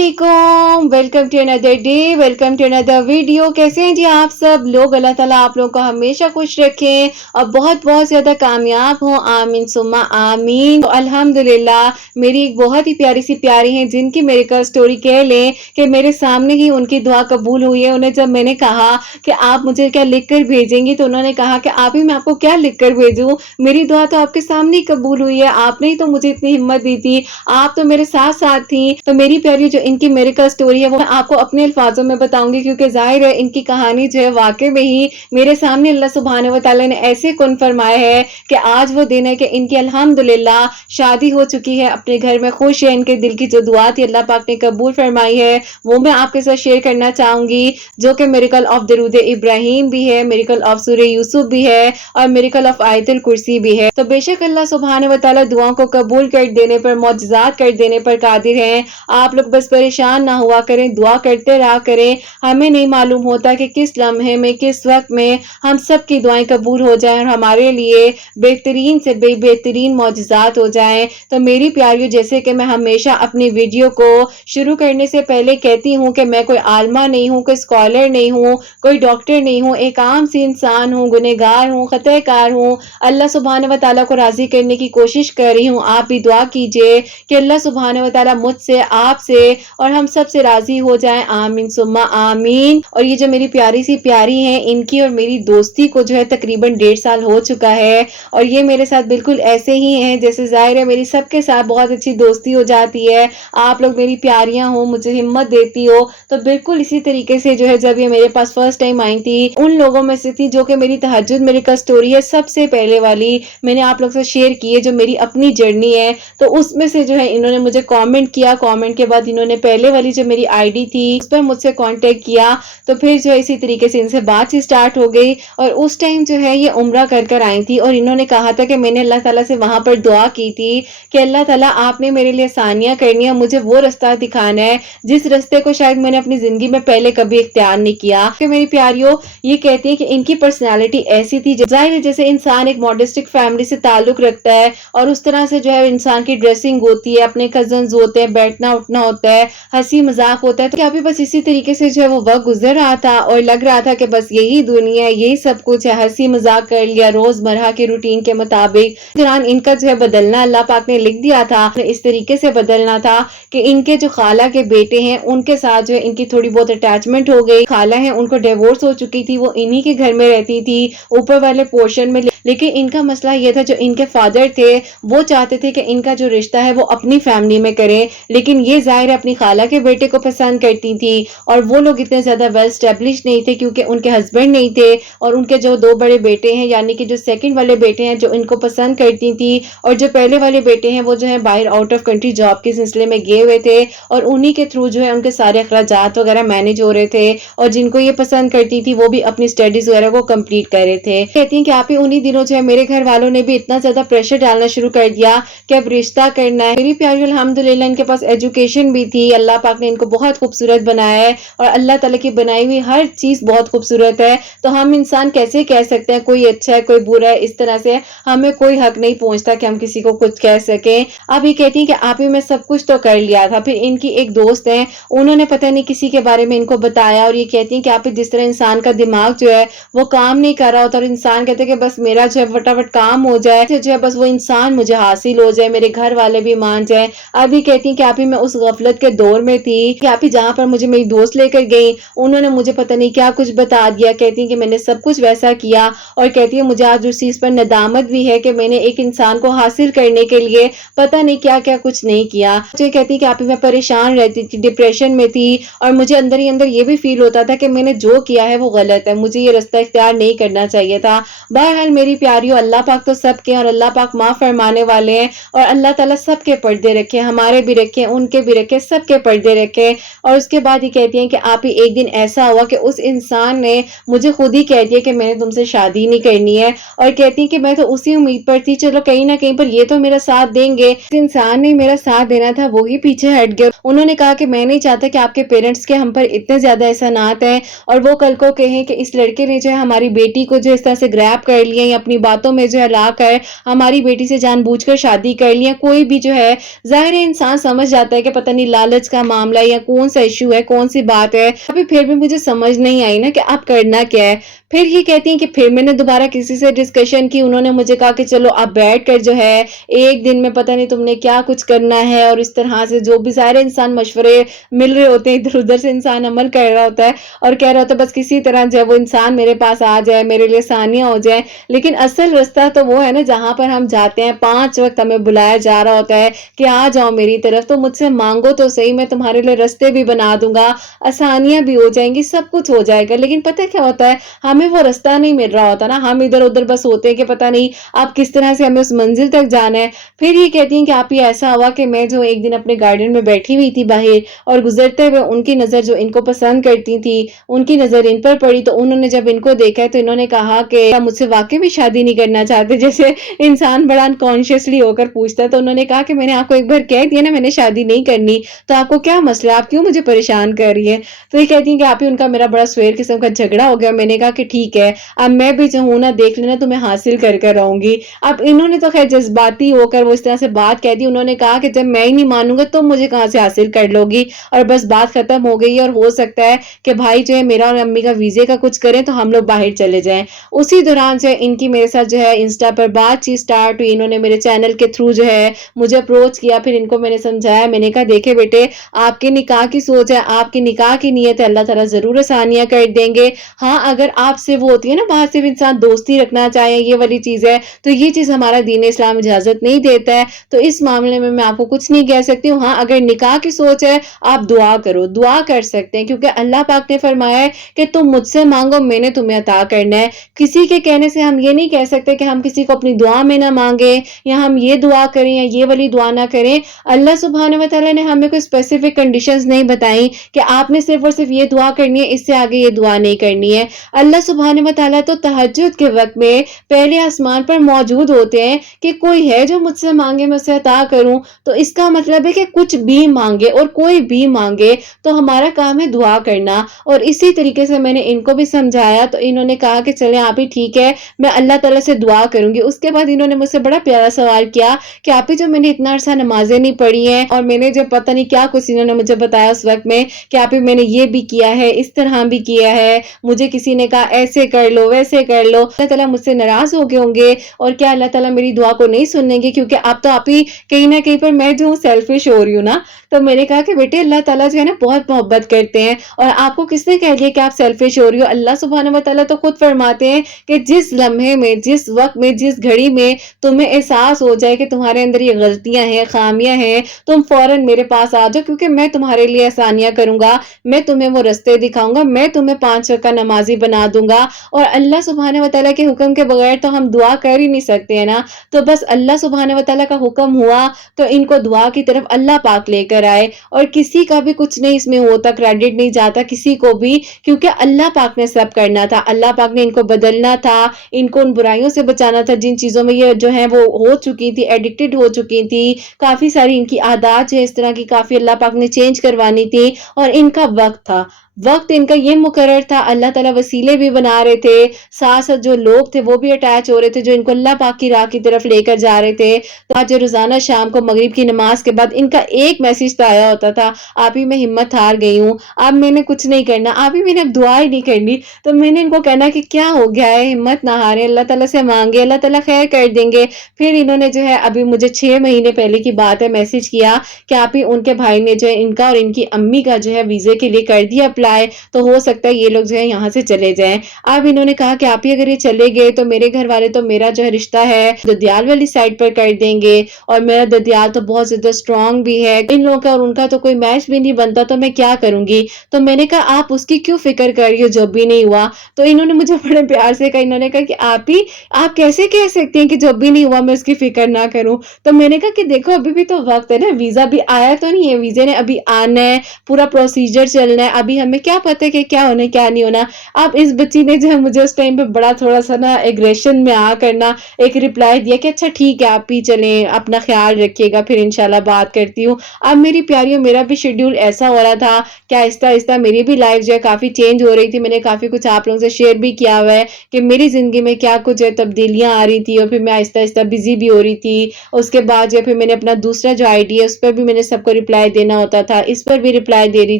अस्सलामुअलैकुम, welcome to another day, welcome to another video. कैसे हैं जी आप सब लोग? अल्लाह ताला आप लोगों को हमेशा खुश रखें और बहुत बहुत ज़्यादा कामयाब हों, आमीन सुम्मा आमीन। तो अल्हम्दुलिल्लाह मेरी एक बहुत ही प्यारी सी प्यारी हैं जिनकी मेडिकल स्टोरी कह लें कि मेरे सामने ही उनकी दुआ कबूल हुई है। उन्हें जब मैंने कहा कि आप मुझे क्या लिख कर भेजेंगी तो उन्होंने कहा कि आप ही मैं आपको क्या लिख कर भेजूँ, मेरी दुआ तो आपके सामने ही कबूल हुई है, आपने ही तो मुझे इतनी हिम्मत दी थी, आप तो मेरे साथ साथ थी। तो मेरी प्यारी जो इनकी मेडिकल स्टोरी है वो मैं आपको अपने अल्फाजों में बताऊंगी, क्योंकि जाहिर है इनकी कहानी जो है वाकई में ही मेरे सामने अल्लाह सुब्हानहू व तआला ने ऐसे कुन फरमाया है कि आज वो दिन है कि इनकी अल्हम्दुलिल्लाह शादी हो चुकी है, अपने घर में खुश है। इनके दिल की जो दुआ थी अल्लाह पाक ने कबूल फरमाई है, वो मैं आपके साथ शेयर करना चाहूंगी, जो कि मेरिकल ऑफ दरूद इब्राहिम भी है, मेरिकल ऑफ सूरह यूसुफ भी है और मेरिकल ऑफ आयतुल कुर्सी भी है। तो बेशक अल्लाह सुब्हानहू व तआला दुआओं को कबूल कर देने पर, मौजज़ात कर देने पर कादिर हैं। आप लोग बस परेशान ना हुआ करें, दुआ करते रहा करें। हमें नहीं मालूम होता कि किस लम्हे में, किस वक्त में हम सब की दुआएं कबूल हो जाएं और हमारे लिए बेहतरीन से बेहतरीन मौजज़ात हो जाएं। तो मेरी प्यारियों, जैसे कि मैं हमेशा अपनी वीडियो को शुरू करने से पहले कहती हूँ कि मैं कोई आलमा नहीं हूँ, कोई स्कॉलर नहीं हूँ, कोई डॉक्टर नहीं हूँ, एक आम सी इंसान हूँ, गुनहगार हूँ, खतःकार हूँ। अल्लाह सुब्हानहू व तआला को राज़ी करने की कोशिश कर रही हूँ। आप भी दुआ कीजिए कि अल्लाह सुब्हानहू व तआला मुझसे, आपसे और हम सब से राजी हो जाएं, आमीन सुम्मा आमीन। और ये जो मेरी प्यारी सी प्यारी हैं, इनकी और मेरी दोस्ती को जो है तकरीबन 1.5 साल हो चुका है और ये मेरे साथ बिल्कुल ऐसे ही हैं जैसे जाहिर है मेरी सबके साथ बहुत अच्छी दोस्ती हो जाती है। आप लोग मेरी प्यारियां हो, मुझे हिम्मत देती हो, तो बिल्कुल इसी तरीके से जो है जब ये मेरे पास फर्स्ट टाइम आई थी, उन लोगों में से थी जो कि मेरी तहज्जुद मेडिकल स्टोरी है सबसे पहले वाली मैंने आप लोग से शेयर की है, जो मेरी अपनी जर्नी है। तो उसमें से जो है इन्होंने मुझे कमेंट किया, कमेंट के बाद इन्होंने पहले वाली जो मेरी आईडी थी उस पर मुझसे कांटेक्ट किया। तो फिर जो है इसी तरीके से इनसे बात स्टार्ट हो गई और उस टाइम जो है ये उम्रा कर आई थी और इन्होंने कहा था कि मैंने अल्लाह ताला से वहां पर दुआ की थी कि अल्लाह ताला आपने मेरे लिए आसानियां करनी है, मुझे वो रास्ता दिखाना है जिस रास्ते को शायद मैंने अपनी जिंदगी में पहले कभी इख्तियार नहीं किया। कि मेरी प्यारियों, ये कहती है कि इनकी पर्सनैलिटी ऐसी थी, जाहिर है जैसे इंसान एक मॉडेस्टिक फैमिली से ताल्लुक रखता है और उस तरह से जो है इंसान की ड्रेसिंग होती है, अपने कजन्स होते हैं, बैठना उठना होता है, हंसी मजाक होता है। तो क्या भी बस इसी तरीके से जो है वो वक्त गुजर रहा था और लग रहा था कि बस यही दुनिया है, यही सब कुछ है, हंसी मजाक कर लिया रोजमर्रा के रूटीन के मुताबिक। दौरान इनका जो है बदलना अल्लाह पाक ने लिख दिया था, इस तरीके से बदलना था कि इनके जो खाला के बेटे हैं उनके साथ जो है इनकी थोड़ी बहुत अटैचमेंट हो गई। खाला है उनको डिवोर्स हो चुकी थी, वो इन्हीं के घर में रहती थी ऊपर वाले पोर्शन में, लेकिन इनका मसला ये था जो इनके फादर थे वो चाहते थे कि इनका जो रिश्ता है वो अपनी फैमिली में करें, लेकिन ये जाहिर अपनी खाला के बेटे को पसंद करती थी और वो लोग इतने ज्यादा वेल स्टेब्लिश नहीं थे क्योंकि उनके हस्बैंड नहीं थे और उनके जो 2 बड़े बेटे हैं, यानी कि जो सेकंड वाले बेटे हैं जो इनको पसंद करती थी और जो पहले वाले बेटे हैं वो जो है बाहर आउट ऑफ कंट्री जॉब के सिलसिले में गए हुए थे और उन्हीं के थ्रू जो है उनके सारे अखराजात वगैरह मैनेज हो रहे थे और जिनको ये पसंद करती थी वो भी अपनी स्टडीज वगैरह को कंप्लीट कर रहे थे। कहती हैं कि आप ही उन्हीं दिनों जो है मेरे घर वालों ने भी इतना ज्यादा प्रेशर डालना शुरू कर दिया कि अब रिश्ता करना है। मेरी प्यारी अल्हम्दुलिल्लाह इनके पास एजुकेशन भी थी, अल्लाह पाक ने इनको बहुत खूबसूरत बनाया है और अल्लाह ताला की बनाई हुई हर चीज बहुत खूबसूरत है। तो हम इंसान कैसे कह सकते हैं कोई अच्छा है कोई बुरा है, इस तरह से हमें कोई हक नहीं पहुंचता कि हम किसी को कुछ कह सकें। अब ये कहती है कि आप ही मैं सब कुछ तो कर लिया था। फिर इनकी एक दोस्त है, उन्होंने पता नहीं किसी के बारे में इनको बताया और ये कहती है कि आप जिस तरह इंसान का दिमाग जो है वो काम नहीं कर रहा होता और इंसान कहते हैं कि बस मेरा जो है फटाफट काम हो जाए, जो है बस वो इंसान मुझे हासिल हो जाए, मेरे घर वाले भी मान जाए। अभी कहती हैं कि आप ही मैं उस गफलत के दौर में थी कि आप ही जहाँ पर मुझे मेरी दोस्त लेकर गई उन्होंने मुझे पता नहीं क्या कुछ बता दिया। कहती हैं कि मैंने सब कुछ वैसा किया और कहती है मुझे आज उस चीज पर नदामत भी है कि मैंने एक इंसान को हासिल करने के लिए पता नहीं क्या क्या कुछ नहीं किया। मुझे कहती है कि आप ही मैं परेशान रहती थी, डिप्रेशन में थी और मुझे अंदर ही अंदर ये भी फील होता था कि मैंने जो किया है वो गलत है, मुझे ये रास्ता इख्तियार नहीं करना चाहिए था। बहरहाल मेरी प्यारियों, अल्लाह पाक तो सबके और अल्लाह पाक माफ फरमाने वाले हैं और अल्लाह ताला सबके पर्दे रखे, हमारे भी रखे, उनके भी रखे, सबके पर्दे रखे। और उसके बाद ये कहती हैं कि आप ही एक दिन ऐसा हुआ कि उस इंसान ने मुझे खुद ही कह दिया कि मैंने तुमसे शादी नहीं करनी है और कहती हैं कि मैं तो उसी उम्मीद पर थी चलो कहीं ना कहीं पर ये तो मेरा साथ देंगे। इस इंसान ने मेरा साथ देना था वो ही पीछे हट गए। उन्होंने कहा कि मैं नहीं चाहता कि आपके पेरेंट्स के हम पर इतने ज्यादा एहसानात हैं और वो कल को कहें कि इस लड़के ने जो है हमारी बेटी को जो इस तरह से ग्रैब कर लिया या अपनी बातों में जो है ला कर हमारी बेटी से जानबूझकर शादी कर लिया। कोई भी जो है जाहिर है इंसान समझ जाता है कि पता नहीं लालच का मामला या कौन सा इश्यू है, कौन सी बात है, अभी फिर भी मुझे समझ नहीं आई ना कि अब करना क्या है। फिर ये कहती हैं कि फिर मैंने दोबारा किसी से डिस्कशन की, उन्होंने मुझे कहा कि चलो आप बैठ कर जो है एक दिन में पता नहीं तुमने क्या कुछ करना है, और इस तरह से जो भी सारे इंसान मशवरे मिल रहे होते हैं, इधर उधर से इंसान अमल कर रहा होता है और कह रहा होता है बस किसी तरह जो है वो इंसान मेरे पास आ जाए, मेरे लिए आसानियां हो जाए। लेकिन असल रास्ता तो वो है ना जहां पर हम जाते हैं, 5 वक्त हमें बुलाया जा रहा होता है कि आ जाओ मेरी तरफ, तो मुझसे मांगो तो सही, मैं तुम्हारे लिए रास्ते भी बना दूंगा, आसानियां भी हो जाएंगी, सब कुछ हो जाएगा। लेकिन पता क्या होता है, हमें वो रास्ता नहीं मिल रहा होता ना, हम इधर उधर बस होते हैं कि पता नहीं आप किस तरह से हमें उस मंजिल तक जाना है। फिर ये कहती हैं कि आप, ये ऐसा हुआ कि मैं जो एक दिन अपने गार्डन में बैठी हुई थी बाहर, और गुजरते हुए उनकी नजर जो इनको पसंद करती थी, उनकी नजर इन पर पड़ी, तो उन्होंने जब इनको देखा तो इन्होंने कहा कि आप मुझसे वाकई में शादी नहीं करना चाहते, जैसे इंसान बड़ा अनकॉन्शियसली होकर पूछता है। तो उन्होंने कहा कि मैंने आपको एक बार कह दिया ना मैंने शादी नहीं करनी, तो आपको क्या मसला, आप क्यों मुझे परेशान कर रही है। तो ये कहती है कि आप ही, उनका मेरा बड़ा स्वेर किस्म का झगड़ा हो गया। मैंने कहा कि ठीक है, अब मैं भी जो हूं ना देख लेना, तुम्हें हासिल कर कर रहूंगी। अब इन्होंने तो खैर जज्बाती होकर वो इस तरह से बात कह दी, उन्होंने कहा कि जब मैं ही नहीं मानूंगा तो मुझे कहां से हासिल कर लोगी, और बस बात खत्म हो गई। और हो सकता है कि भाई जो है मेरा और अम्मी का वीजे का कुछ करें तो हम लोग बाहर चले जाएं। उसी दौरान जो है इनकी मेरे साथ जो है इंस्टा पर बातचीत स्टार्ट हुई। इन्होंने मेरे चैनल के थ्रू जो है मुझे अप्रोच किया, फिर इनको मैंने समझाया, मैंने कहा देखे बेटे, आपके निकाह की सोच है, आपके निकाह की नीयत है, अल्लाह ताला जरूर आसानियां कर देंगे। हाँ, अगर आपसे वो होती है ना बाहर से भी इंसान दोस्ती रखना चाहे, ये वाली चीज है, तो ये चीज हमारा दीन इस्लाम इजाजत नहीं देता है, तो इस मामले में मैं आपको कुछ नहीं कह सकती हूँ। हाँ, अगर निकाह की सोच है, आप दुआ करो, दुआ कर सकते हैं, क्योंकि अल्लाह पाक ने फरमाया है कि तुम मुझसे मांगो, मैंने तुम्हें अता करना है। किसी के कहने से हम ये नहीं कह सकते कि हम किसी को अपनी दुआ में ना मांगे, या हम ये दुआ करें या ये वाली दुआ ना करें। अल्लाह सुब्हान व तआला ने हमें कोई स्पेसिफिक कंडीशंस नहीं बताई कि आपने सिर्फ और सिर्फ ये दुआ करनी है, इससे आगे ये दुआ नहीं करनी है। अल्लाह सुब्हान व तआला तो तहज्जुद के वक्त में पहले आसमान पर मौजूद होते हैं कि कोई है जो मुझसे मांगे मैं उसे अता करूं। तो इसका मतलब है कि कुछ भी मांगे और कोई भी मांगे, तो हमारा काम है दुआ करना। और इसी तरीके से मैंने इनको भी समझाया, तो इन्होंने कहा कि चले आप ही ठीक है, मैं अल्लाह ताला से दुआ करूंगी। उसके बाद इन्होंने मुझसे बड़ा प्यारा सवाल किया कि आप ही, जो मैंने इतना अरसा नमाजें नहीं पढ़ी हैं, और मैंने जब पता नहीं क्या कुछ इन्होंने मुझे बताया उस वक्त में कि आप ही मैंने ये भी किया है, इस तरह भी किया है, मुझे किसी ने कहा ऐसे कर लो वैसे कर लो, अल्लाह ताला मुझसे नाराज हो गए होंगे, और क्या अल्लाह ताला मेरी दुआ को नहीं सुनेंगे, क्योंकि अब तो आप ही कहीं ना कहीं पर मैं जो हूँ सेल्फिश हो रही हूँ ना। तो मैंने कहा कि बेटे, अल्लाह ताला जो है ना बहुत मोहब्बत करते हैं, और आपको किसने कह दिया कि आप सेल्फिश हो रही हो। अल्लाह सुब्हानहू व तआला तो खुद फरमाते हैं कि जिस लम्हे में, जिस वक्त में, जिस घड़ी में तुम्हें एहसास हो जाए कि तुम्हारे अंदर ये गलतियां हैं, खामियां हैं, तुम फौरन मेरे पास आ जाओ, क्योंकि मैं तुम्हारे लिए आसानियां करूंगा, मैं तुम्हें वो रास्ते दिखाऊंगा, मैं तुम्हें 5 वक्त का नमाजी बना दूंगा। और अल्लाह सुब्हानहू व तआला के हुक्म के बगैर तो हम दुआ कर ही नहीं सकते हैं ना। तो बस अल्लाह सुब्हानहू व तआला का हुक्म हुआ तो इनको दुआ की तरफ अल्लाह पाक लेकर आए, और किसी का भी कुछ नहीं इसमें होता, क्रेडिट नहीं जाता किसी को भी, क्योंकि अल्लाह पाक ने सब करना था। अल्लाह पाक ने इनको बदलना था, इनको उन बुराइयों से बचाना था जिन चीजों में ये जो है वो हो चुकी थी, एडिक्टेड हो चुकी थी। काफी सारी इनकी आदत है इस तरह की, काफी अल्लाह पाक ने चेंज करवानी थी, और इनका वक्त था, वक्त इनका ये मुकर्रर था। अल्लाह ताला वसीले भी बना रहे थे, साथ साथ जो लोग थे वो भी अटैच हो रहे थे जो इनको अल्लाह पाक की राह की तरफ लेकर जा रहे थे। तो आज रोजाना शाम को मगरिब की नमाज के बाद इनका एक मैसेज तो आया होता था, आप ही मैं हिम्मत हार गई हूँ, अब मैंने कुछ नहीं करना, आप ही मैंने अब दुआ ही नहीं करनी। तो मैंने इनको कहना कि क्या हो गया है, हिम्मत ना हारे, अल्लाह ताला से मांगे, अल्लाह ताला खैर कर देंगे। फिर इन्होंने जो है अभी मुझे 6 महीने पहले की बात है मैसेज किया कि आप ही, उनके भाई ने जो है इनका और इनकी अम्मी का जो है वीजे के लिए कर दिया अप्लाई, तो हो सकता है ये लोग जो है यहाँ से चले जाएं। अब इन्होंने कहा कि आप ही अगर ये चले गए तो मेरे घर वाले तो मेरा जो है रिश्ता है ददियाल वाली साइड पर कर देंगे, और मेरा ददियाल तो बहुत ज्यादा स्ट्रांग भी है, इन लोगों का और उनका तो कोई मैच भी नहीं बनता, तो मैं क्या करूंगी। तो मैंने कहा आप उसकी क्यों फिक्र कर रही हो, जब भी नहीं हुआ। तो इन्होंने मुझे बड़े प्यार से कहा, इन्होंने कहा कि आप ही, आप कैसे कह सकते हैं कि जब भी नहीं हुआ मैं उसकी फिक्र ना करूं। तो मैंने कहा कि देखो अभी भी तो वक्त है ना, वीजा भी आया तो नहीं है, वीजे ने अभी आना है, पूरा प्रोसीजर चलना है, अभी हमें کیا پتہ کہ کیا ہونا کیا نہیں ہونا. اب اس بچی نے جو ہے مجھے اس ٹائم پہ بڑا تھوڑا سا نا ایگریشن میں آ کرنا ایک رپلائی دیا کہ اچھا ٹھیک ہے آپ بھی چلیں, اپنا خیال رکھیے گا, پھر انشاءاللہ بات کرتی ہوں. اب میری پیاریوں میرا بھی شیڈیول ایسا ہو رہا تھا کہ آہستہ آہستہ میری بھی لائف جو ہے کافی چینج ہو رہی تھی. میں نے کافی کچھ آپ لوگوں سے شیئر بھی کیا ہوا ہے کہ میری زندگی میں کیا کچھ تبدیلیاں آ رہی تھی, اور پھر میں آہستہ آہستہ بزی بھی ہو رہی تھی. اس کے بعد جو پھر میں نے اپنا دوسرا جو آئی ڈی ہے اس پر بھی میں نے سب کو رپلائی دینا ہوتا تھا, اس پر بھی رپلائی دے رہی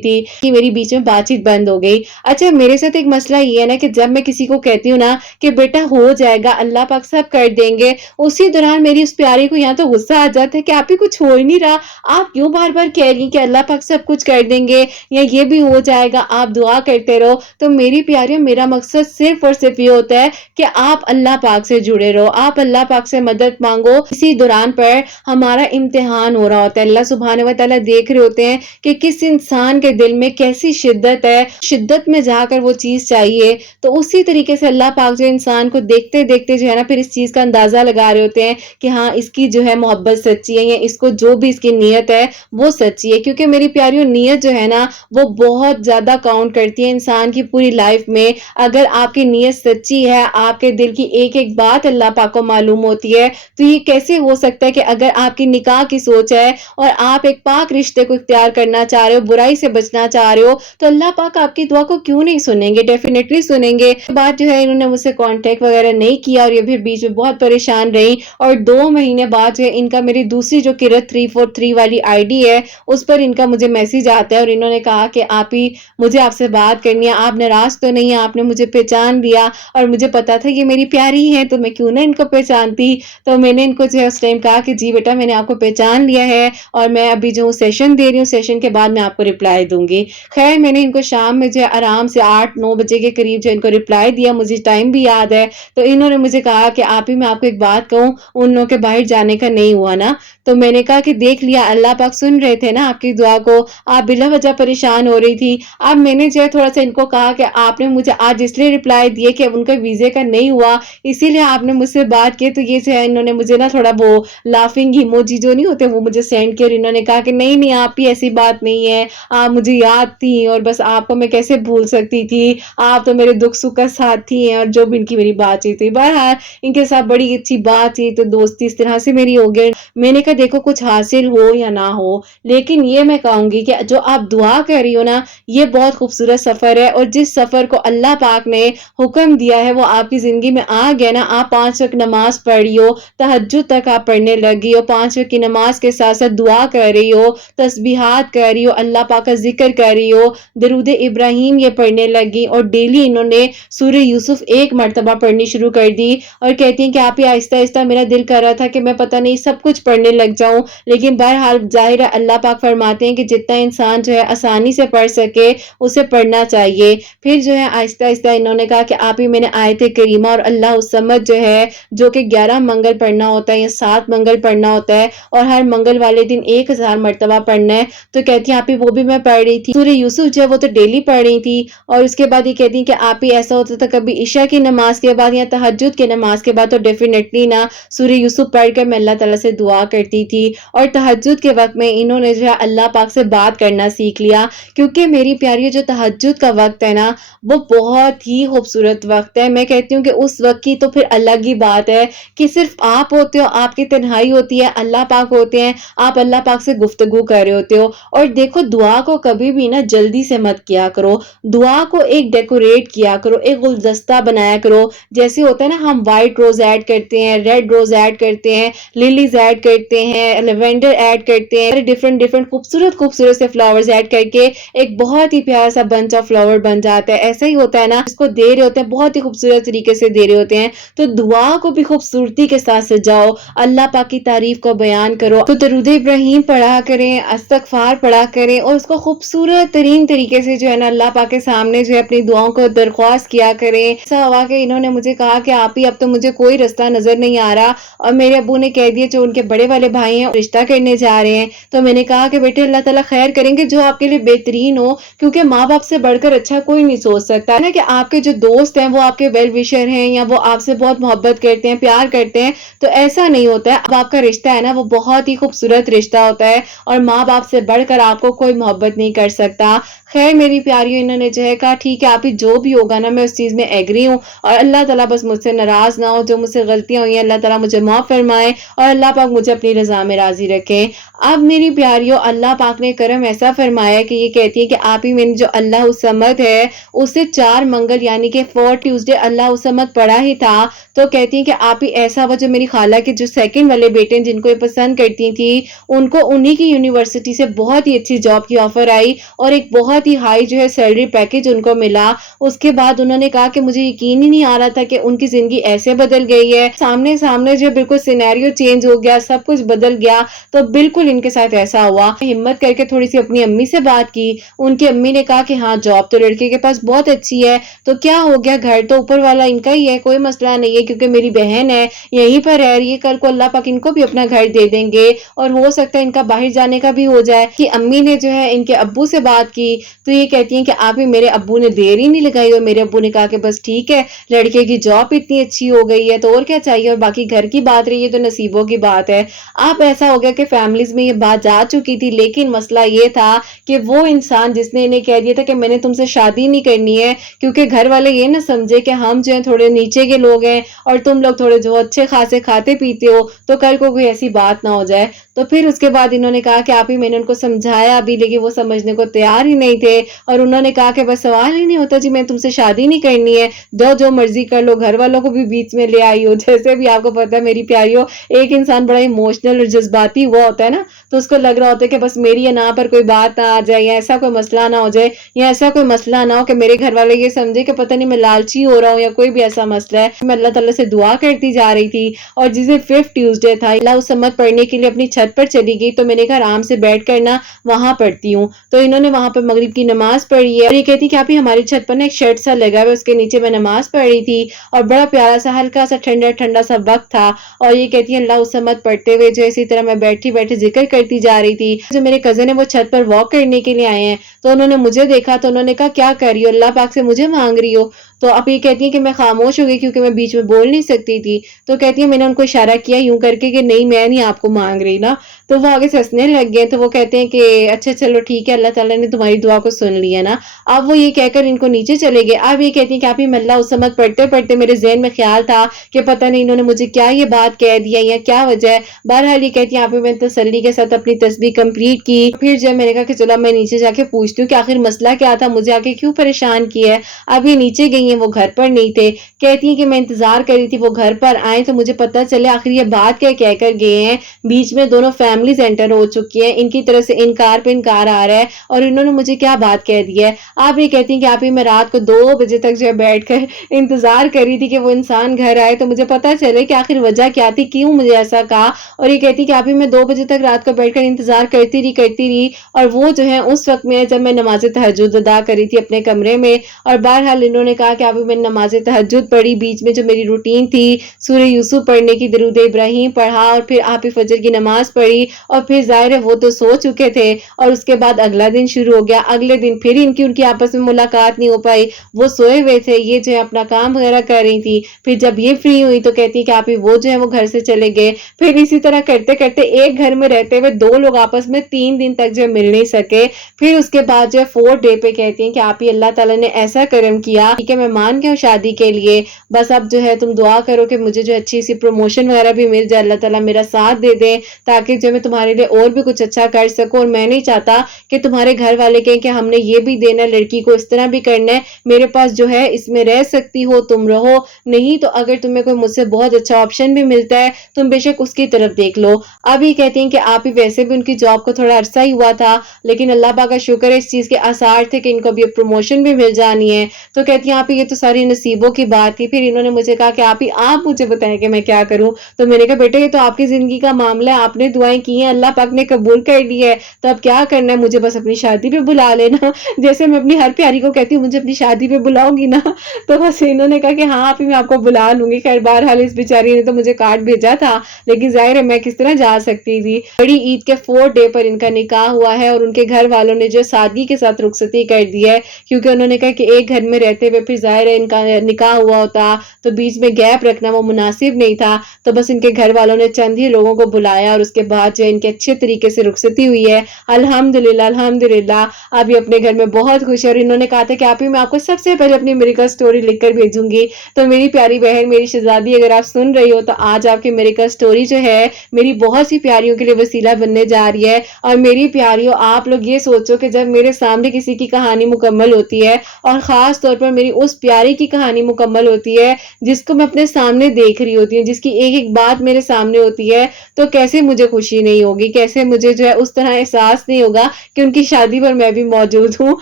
تھی کہ میری بیچ میں بات چیت بند ہو گئی. اچھا میرے ساتھ ایک مسئلہ یہ ہے نا کہ جب میں کسی کو کہتی ہوں نا کہ بیٹا ہو جائے گا, اللہ پاک سب کر دیں گے, اسی دوران میری اس پیاری کو یہاں تو غصہ آ جاتا ہے کہ آپ ہی کچھ ہو ہی نہیں رہا, آپ کیوں بار بار کہہ رہی ہیں کہ اللہ پاک سب کچھ کر دیں گے یا یہ بھی ہو جائے گا, آپ دعا کرتے رہو. تو میری پیاریوں میرا مقصد صرف اور صرف یہ ہوتا ہے کہ آپ اللہ پاک سے جڑے رہو, آپ اللہ پاک سے مدد مانگو. اسی دوران پر ہمارا امتحان ہو رہا ہوتا ہے, اللہ سبحانہ و تعالیٰ دیکھ رہے ہوتے ہیں کہ کس انسان کے دل میں کیسی شدت ہے, شدت میں جا کر وہ چیز چاہیے. تو اسی طریقے سے اللہ پاک جو انسان کو دیکھتے دیکھتے جو ہے نا پھر اس چیز کا اندازہ لگا رہے ہوتے ہیں کہ ہاں اس کی جو ہے محبت سچی ہے, یا اس کو جو بھی اس کی نیت ہے وہ سچی ہے. کیونکہ میری پیاریوں نیت جو ہے نا وہ بہت زیادہ کاؤنٹ کرتی ہے انسان کی پوری لائف میں. اگر آپ کی نیت سچی ہے, آپ کے دل کی ایک ایک بات اللہ پاک کو معلوم ہوتی ہے, تو یہ کیسے ہو سکتا ہے کہ اگر آپ کی نکاح کی سوچ ہے اور آپ ایک پاک رشتے کو اختیار کرنا چاہ رہے ہو, برائی سے بچنا چاہ رہے ہو, تو اللہ پاک آپ کی دعا کو کیوں نہیں سنیں گے, ڈیفینیٹلی سنیں گے. بات جو ہے انہوں نے مجھ سے کانٹیکٹ وغیرہ نہیں کیا اور یہ پھر بیچ میں بہت پریشان رہی, اور 2 مہینے بعد جو ہے ان کا میری دوسری جو کرت 343 والی آئی ڈی ہے اس پر ان کا مجھے میسج آتا ہے, اور انہوں نے کہا کہ آپ ہی مجھے آپ سے بات کرنی ہے, آپ ناراض تو نہیں ہیں, آپ نے مجھے پہچان لیا, اور مجھے پتا تھا یہ میری پیاری ہے تو میں کیوں نہ ان کو پہچانتی. تو میں نے ان کو جو ہے اس ٹائم کہا کہ جی بیٹا میں نے آپ کو پہچان لیا ہے, اور میں ابھی جو سیشن دے رہی ہوں, سیشن کے بعد میں آپ کو رپلائی دوں گی. خیر میں نے ان کو شام میں جو ہے آرام سے 8-9 بجے کے قریب جو ان کو رپلائی دیا, مجھے ٹائم بھی یاد ہے. تو انہوں نے مجھے کہا کہ آپ ہی میں آپ کو ایک بات کہوں, ان لوگوں کے باہر جانے کا نہیں ہوا نا. تو میں نے کہا کہ دیکھ لیا اللہ پاک سن رہے تھے نا آپ کی دعا کو, آپ بلا وجہ پریشان ہو رہی تھی. اب میں نے جو ہے تھوڑا سا ان کو کہا کہ آپ نے مجھے آج اس لیے رپلائی دیے کہ ان کا ویزے کا نہیں ہوا, اسی لیے آپ نے مجھ سے بات کی. تو یہ جو ہے انہوں نے مجھے نا تھوڑا وہ لافنگ ایموجی جو نہیں ہوتے وہ مجھے سینڈ کیا, اور انہوں نے کہا کہ نہیں نہیں آپ ہی ایسی بات نہیں ہے, آپ مجھے یاد تھی اور بس آپ کو میں کیسے بھول سکتی تھی, آپ تو میرے دکھ سکھ کا ساتھی ہیں. اور جو بھی ان کی میری بات چیت ہوئی, بہرحال ان کے ساتھ بڑی اچھی بات چیت تو دوستی اس طرح سے میری ہو گئی. میں نے کہا دیکھو کچھ حاصل ہو یا نہ ہو, لیکن یہ میں کہوں گی کہ جو آپ دعا کر رہی ہو نا یہ بہت خوبصورت سفر ہے, اور جس سفر کو اللہ پاک نے حکم دیا ہے وہ آپ کی زندگی میں آ گیا نا. آپ 5 وقت نماز پڑھ رہی ہو, تہجد تک آپ پڑھنے لگی ہو, 5 وقت کی نماز کے ساتھ ساتھ دعا کر رہی ہو, تسبیحات کر رہی ہو, اللہ پاک کا ذکر کر رہی ہو, درود ابراہیم یہ پڑھنے لگی, اور ڈیلی انہوں نے سورہ یوسف 1 مرتبہ پڑھنی شروع کر دی. اور کہتی ہیں کہ آپ ہی آہستہ آہستہ میرا دل کر رہا تھا کہ میں پتہ نہیں سب کچھ پڑھنے لگ جاؤں, لیکن بہرحال ظاہر ہے اللہ پاک فرماتے ہیں کہ جتنا انسان جو ہے آسانی سے پڑھ سکے اسے پڑھنا چاہیے. پھر جو ہے آہستہ آہستہ انہوں نے کہا کہ آپ ہی میں نے آیت کریمہ اور اللہ الصمد جو ہے جو کہ 11 منگل پڑھنا ہوتا ہے یا 7 منگل پڑھنا ہوتا ہے, اور ہر منگل والے دن 1000 مرتبہ پڑھنا ہے. تو کہتی ہیں آپ ہی وہ بھی میں پڑھ رہی تھی. سورہ یوسف جو ہے وہ تو ڈیلی پڑھ رہی تھی, اور اس کے بعد یہ کہتی ہیں کہ آپ ہی ایسا ہوتا تھا کبھی عشاء کی نماز کے بعد یا تہجد کی نماز کے بعد تو ڈیفینیٹلی نا سورہ یوسف پڑھ کر میں اللہ تعالیٰ سے دعا کرتی تھی. اور تہجد کے وقت میں انہوں نے جو ہے اللہ پاک سے بات کرنا سیکھ لیا, کیونکہ میری پیاری جو تہجد کا وقت ہے نا وہ بہت ہی خوبصورت وقت ہے. میں کہتی ہوں کہ اس وقت کی تو پھر الگ ہی بات ہے کہ صرف آپ ہوتے ہو, آپ کی تنہائی ہوتی ہے, اللہ پاک ہوتے ہیں, آپ اللہ پاک سے گفتگو کر رہے ہوتے ہو. اور دیکھو دعا کو کبھی بھی نا جلدی سے مت کیا کرو, دعا کو ایک ڈیکوریٹ کیا کرو, ایک گلدستہ بنایا کرو. جیسے ہوتا ہے نا ہم وائٹ روز ایڈ کرتے ہیں, ریڈ روز ایڈ کرتے ہیں, للیز ایڈ کرتے ہیں, لیوینڈر ایڈ کرتے ہیں, ڈفرنٹ خوبصورت خوبصورت سے فلاورز ایڈ کر کے ایک بہت ہی پیارا سا بنچ آف فلاور بن جاتا ہے. ایسا ہی ہوتا ہے نا, اس کو دے رہے ہوتے ہیں بہت ہی خوبصورت طریقے سے دے رہے ہوتے ہیں, تو دعا کو بھی خوبصورتی کے ساتھ سجاؤ, اللہ پاک کی تعریف کو بیان کرو. تو درود ابراہیم پڑھا کریں, استغفار پڑھا کریں, اور اس کو خوبصورت ترین طریقے سے جو ہے نا اللہ پاک کے سامنے جو ہے اپنی دعاؤں کو درخواست کیا کریں. ایسا ہوا کہ انہوں نے مجھے کہا کہ آپ ہی اب تو مجھے کوئی رستہ نظر نہیں آ رہا, اور میرے ابو نے کہہ دیا جو ان کے بڑے والے بھائی ہیں رشتہ کرنے جا رہے ہیں. تو میں نے کہا کہ بیٹے اللہ تعالیٰ خیر کریں گے, جو آپ کے لیے بہترین ہو, کیونکہ ماں باپ سے بڑھ کر اچھا کوئی نہیں سوچ سکتا ہے نا کہ آپ کے جو دوست ہیں وہ آپ کے ویل وشر ہیں, یا وہ آپ سے بہت محبت کرتے ہیں, پیار کرتے ہیں. تو ایسا نہیں ہوتا ہے. اب آپ کا رشتہ ہے نا وہ بہت ہی خوبصورت رشتہ ہوتا ہے, اور ماں باپ سے بڑھ کر آپ کو کوئی محبت نہیں کر سکتا. خیر खैर मेरी प्यारियों, इन्होंने जो है कहा ठीक है आप ही जो भी होगा ना मैं उस चीज़ में एग्री हूँ, और अल्लाह ताला बस मुझसे नाराज़ ना हो, जो मुझसे गलतियाँ हुई हैं अल्लाह ताला मुझे माफ़ फरमाए और अल्लाह पाक मुझे अपनी रज़ा में राज़ी रखें। अब मेरी प्यारियों, अल्लाह पाक ने करम ऐसा फरमाया कि ये कहती है कि आप ही मैंने जो अल्लाह उस समद है उससे 4 मंगल यानी कि 4 ट्यूसडे अल्लाह उस समद पढ़ा ही था। तो कहती हैं कि आप ही ऐसा वो जो मेरी खाला के जो सेकंड वाले बेटे हैं जिनको ये पसंद करती थी, उनको उन्हीं की यूनिवर्सिटी से बहुत ही अच्छी जॉब की ऑफर आई और एक बहुत ही हाई जो है सैलरी पैकेज उनको मिला। उसके बाद उन्होंने कहा कि मुझे यकीन ही नहीं आ रहा था कि उनकी जिंदगी ऐसे बदल गई है, सामने सामने जो बिल्कुल सिनेरियो चेंज हो गया, सब कुछ बदल गया। तो बिल्कुल इनके साथ ऐसा हुआ। हिम्मत करके थोड़ी सी अपनी अम्मी से बात की। उनकी अम्मी ने कहा कि हाँ जॉब तो लड़के के पास बहुत अच्छी है, तो क्या हो गया, घर तो ऊपर वाला इनका ही है, कोई मसला नहीं है, क्योंकि मेरी बहन है यहीं पर रह रही है, कल को अल्लाह पाक इनको भी अपना घर दे देंगे और हो सकता है इनका बाहर जाने का भी हो जाए। कि अम्मी ने जो है इनके अब्बू से बात की तो ये कहती हैं कि आप ही मेरे अब्बू ने देर ही नहीं लगाई और मेरे अब्बू ने कहा कि बस ठीक है, लड़के की जॉब इतनी अच्छी हो गई है तो और क्या चाहिए, और बाकी घर की बात रही है तो नसीबों की बात है। अब ऐसा हो गया कि फैमिलीज में ये बात जा चुकी थी, लेकिन मसला ये था कि वो इंसान जिसने इन्हें कह दिया था कि मैंने तुमसे शादी नहीं करनी है, क्योंकि घर वाले ये ना समझे कि हम जो है थोड़े नीचे के लोग हैं और तुम लोग थोड़े जो अच्छे खासे खाते पीते हो, तो कल को कोई ऐसी बात ना हो जाए। तो फिर उसके बाद इन्होंने कहा कि आप ही मैंने उनको समझाया अभी, लेकिन वो समझने को तैयार ही नहीं थे और उन्होंने कहा कि बस सवाल ही नहीं होता जी, मैं तुमसे शादी नहीं करनी है, जो जो मर्जी कर लो, घर वालों को भी बीच में ले आई हो। जैसे भी आपको पता है मेरी प्यारियों, एक इंसान बड़ा इमोशनल और जज्बाती हुआ होता है ना, तो उसको लग रहा होता है कि बस मेरी या ना पर कोई बात ना आ जाए या ऐसा कोई मसला ना हो जाए या ऐसा कोई मसला ना हो कि मेरे घर वाले ये समझे कि पता नहीं मैं लालची हो रहा हूँ या कोई भी ऐसा मसला है। मैं अल्लाह ताला से दुआ करती जा रही थी और जिस दिन 5th ट्यूसडे था, अल्लाह उस समत पढ़ने के लिए अपनी छत पर चली गई, तो मैंने कहा आराम से बैठ कर ना वहां पढ़ती हूँ। तो इन्होंने वहां पर मगरिब की नमाज पढ़ी है और ये कहती कि आप ही हमारी छत पर ना एक शेड सा लगा हुआ, उसके नीचे मैं नमाज पढ़ रही थी और बड़ा प्यारा सा हल्का सा ठंडा ठंडा सा वक्त था। और ये कहती है अल्लाह उस समत पढ़ते हुए जो इसी तरह मैं बैठी बैठी जिक्र करती जा रही थी। जो मेरे कजन है वो छत पर वॉक करने के लिए आए हैं, तो उन्होंने मुझे देखा तो उन्होंने कहा क्या कर रही हो, अल्लाह पाक से मुझे मांग रही हो। तो अब ये कहती है कि मैं खामोश हो गई क्योंकि मैं बीच में बोल नहीं सकती थी। तो कहती है मैंने उनको इशारा किया यूं करके कि नहीं मैं नहीं आपको मांग रही ना, तो वो आगे से हंसने लग गए। तो वो कहते हैं कि अच्छा चलो ठीक है, अल्लाह ताला ने तुम्हारी दुआ को सुन लिया ना। अब वो ये कहकर इनको नीचे चले गए। अब ये कहती है कि आप ही मल्ला उस समय पढ़ते पढ़ते मेरे जहन में ख्याल था कि पता नहीं इन्होंने मुझे क्या ये बात कह दिया या क्या वजह है। बहरहाल ये कहती है आप ही मैंने तसल्ली के साथ अपनी तस्बीह कंप्लीट की। फिर जब मैंने कहा कि चलो मैं नीचे जाके पूछती हूँ कि आखिर मसला क्या था, मुझे आके क्यों परेशान किया है। अब ये नीचे गई हैं, वो घर पर नहीं थे। कहती हैं कि मैं इंतजार कर रही थी वो घर पर आए तो मुझे पता चले आखिर ये बात क्या कहकर गए हैं। बीच में दोनों फैमिलीज एंटर हो चुकी हैं, इनकी तरफ से इनकार पे इनकार आ रहा है और इन्होंने मुझे क्या बात कह दी है। आप ये कहती हैं कि आप ही मैं रात को 2 बजे तक जो है बैठ कर इंतजार कर रही थी कि वो इंसान घर आए तो मुझे पता चले कि आखिर वजह क्या थी, क्यों मुझे ऐसा कहा। और ये कहती कि आप ही मैं 2 बजे तक रात को बैठकर इंतजार करती रही और वो जो है उस वक्त में जब मैं नमाज तहज्जुद अदा करी थी अपने कमरे में। और बहरहाल इन्होंने कहा कि आप ही मैंने नमाज तहज्जुद पढ़ी, बीच में जो मेरी रूटीन थी सूरह यूसुफ पढ़ने की, दरूद इब्राहिम पढ़ा और फिर आप ही फजर की नमाज पढ़ी और फिर जाहिर है वो तो सो चुके थे और उसके बाद अगला दिन शुरू हो गया। अगले दिन फिर इनकी उनकी आपस में मुलाकात नहीं हो पाई, वो सोए हुए थे, ये जो है अपना काम वगैरह कर रही थी। फिर जब ये फ्री हुई तो कहती कि आप ही वो जो है वो घर से चले गए। फिर इसी तरह करते करते एक घर में रहते हुए 2 लोग आपस में 3 दिन तक जो मिल नहीं सके। फिर उसके बाद जो है 4th डे पे कहती हैं कि आप ही अल्लाह ताला ने ऐसा करम किया, ठीक है मैं मान गया हूँ शादी के लिए, बस अब जो है तुम दुआ करो कि मुझे जो अच्छी सी प्रमोशन वगैरह भी मिल जाए, अल्लाह ताला मेरा साथ दे दे ताकि जो मैं तुम्हारे लिए और भी कुछ अच्छा कर सकूं। और मैं नहीं चाहता कि तुम्हारे घर वाले कहें कि हमने ये भी देना, लड़की को इस तरह भी करना है, मेरे पास जो है इसमें रह सकती हो तुम रहो, नहीं तो अगर तुम्हें कोई मुझसे बहुत अच्छा ऑप्शन भी मिलता है तुम बेशक उसकी तरफ देख लो। अब ये कहती हैं कि आप ही वैसे भी उनकी जॉब को थोड़ा अरसा ही हुआ था, लेकिन अल्लाह पाक का शुक्र है इस चीज के आसार थे कि इनको अभी प्रमोशन भी मिल जानी है। तो कहती हैं आप ये तो सारी नसीबों की बात थी। फिर इन्होंने मुझे कहा कि आप मुझे बताएं कि मैं क्या करूं। तो मैंने कहा बेटे ये तो आपकी जिंदगी का मामला है, आपने दुआएं की हैं, अल्लाह पाक ने कबूल कर ली है, तो अब क्या करना है, मुझे बस अपनी शादी पे बुला लेना। जैसे मैं अपनी हर प्यारी को कहती हूँ मुझे अपनी शादी पे बुलाओगी ना, तो बस इन्होंने कहा कि हाँ आप ही मैं आपको बुला लूंगी। खैर बहरहाल इस बेचारी ने तो मुझे कार्ड भेजा था, लेकिन जाहिर है मैं किस तरह जा सकती थी। बड़ी ईद के 4th डे पर इनका निकाह हुआ है और उनके घर वालों ने जो सादगी के साथ रुखसती कर दी है, क्योंकि उन्होंने कहा कि एक घर में रहते हुए फिर ज़ाहिर है इनका निकाह हुआ होता तो बीच में गैप रखना वो मुनासिब नहीं था। तो बस इनके घर वालों ने चंद ही लोगों को बुलाया और उसके बाद जो इनकी अच्छे तरीके से रुखसती हुई है। अल्हम्दुलिल्लाह अल्हम्दुलिल्लाह आप भी अपने घर में बहुत खुश है। और इन्होंने कहा था कि आप ही मैं आपको सबसे पहले अपनी मिरेकल स्टोरी लिखकर भेजूंगी। तो मेरी प्यारी बहन, मेरी शहजादी, अगर आप सुन रही हो तो आज आपकी मिरेकल स्टोरी जो है मेरी बहुत सी प्यारियों के लिए वसीला बनने जा रही है। और मेरी प्यारियों, आप लोग ये सोचो कि जब मेरे सामने किसी की कहानी मुकम्मल होती है और ख़ास तौर पर मेरी उस प्यारी की कहानी मुकम्मल होती है जिसको मैं अपने सामने देख रही होती हूँ, जिसकी एक एक बात मेरे सामने होती है, तो कैसे मुझे खुशी नहीं होगी, कैसे मुझे जो है उस तरह एहसास नहीं होगा कि उनकी शादी पर मैं भी मौजूद हूँ।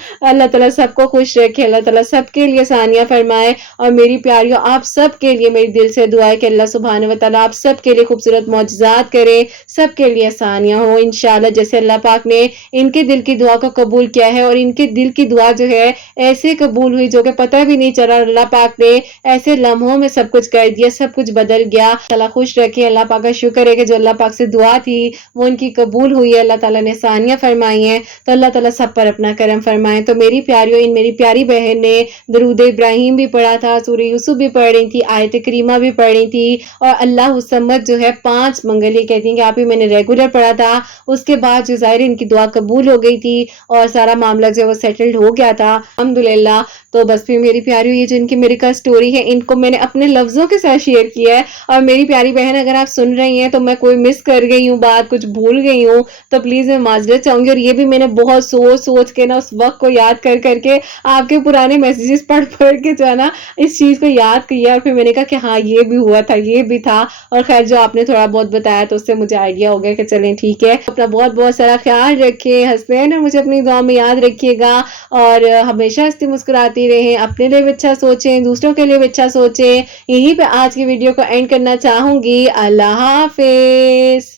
अल्लाह ताला सबको खुश रखे, अल्लाह ताला सबके लिए आसानियाँ फरमाए। और मेरी प्यारियों, आप सबके लिए मेरी दिल से दुआ है कि अल्लाह सुब्हानहू व तआला आप सबके लिए खूबसूरत मौजज़ात करे, सबके लिए आसानियाँ हो इंशाअल्लाह। जैसे अल्लाह पाक ने इनके दिल की दुआ को कबूल किया है और इनके दिल की दुआ जो है ऐसे कबूल हुई जो कि पता भी नहीं चला। अल्लाह पाक ने ऐसे लम्हों में सब कुछ कर दिया, सब कुछ बदल गया। अल्लाह खुश रखे, अल्लाह पाक का शुक्र है कि जो अल्लाह पाक से दुआ थी वो इनकी कबूल हुई है, अल्लाह ताला ने आसानियाँ फरमाई हैं। तो अल्लाह ताला सब पर अपना करम फरमाए। तो मेरी प्यारियों, इन मेरी प्यारी बहन ने दरूद इब्राहिम भी पढ़ा था, सूरह यूसुफ भी पढ़ रही थी, आयत करीमा भी पढ़ रही थी और अल्लाह समद जो है 5 मंगल, ये कहती हैं कि आप ही मैंने रेगुलर पढ़ा था। उसके बाद जो ज़ाहिर इनकी दुआ कबूल हो गई थी और सारा मामला जो है वो सेटल्ड हो गया था अल्हम्दुलिल्लाह। तो बस फिर मेरी प्यारियों, ये जो इनकी मिरेकल स्टोरी है इनको मैंने अपने लफ्ज़ों के साथ शेयर किया है। और मेरी प्यारी बहन, अगर आप सुन रही हैं तो मैं कोई मिस कर गई हूँ बात, कुछ भूल गई हूँ तो प्लीज़ मैं माज़रत चाहूँगी। और ये भी मैंने बहुत सोच सोच के ना उस वक्त को याद कर करके आपके पुराने मैसेजेस पढ़ पढ़ के जो है ना इस चीज़ को याद किया। और फिर मैंने कहा कि हाँ ये भी हुआ था, ये भी था। और खैर जो आपने थोड़ा बहुत बताया तो उससे मुझे आइडिया हो गया कि चलें ठीक है। अपना बहुत बहुत सारा ख्याल रखें, हंसते और मुझे अपनी दुआ में याद रखिएगा और हमेशा हंसती मुस्कुराती रहें, अपने लिए भी अच्छा सोचें, दूसरों के लिए भी अच्छा सोचें। यहीं पे आज की वीडियो को एंड करना चाहूँगी। अल्लाह हाफ़िज़।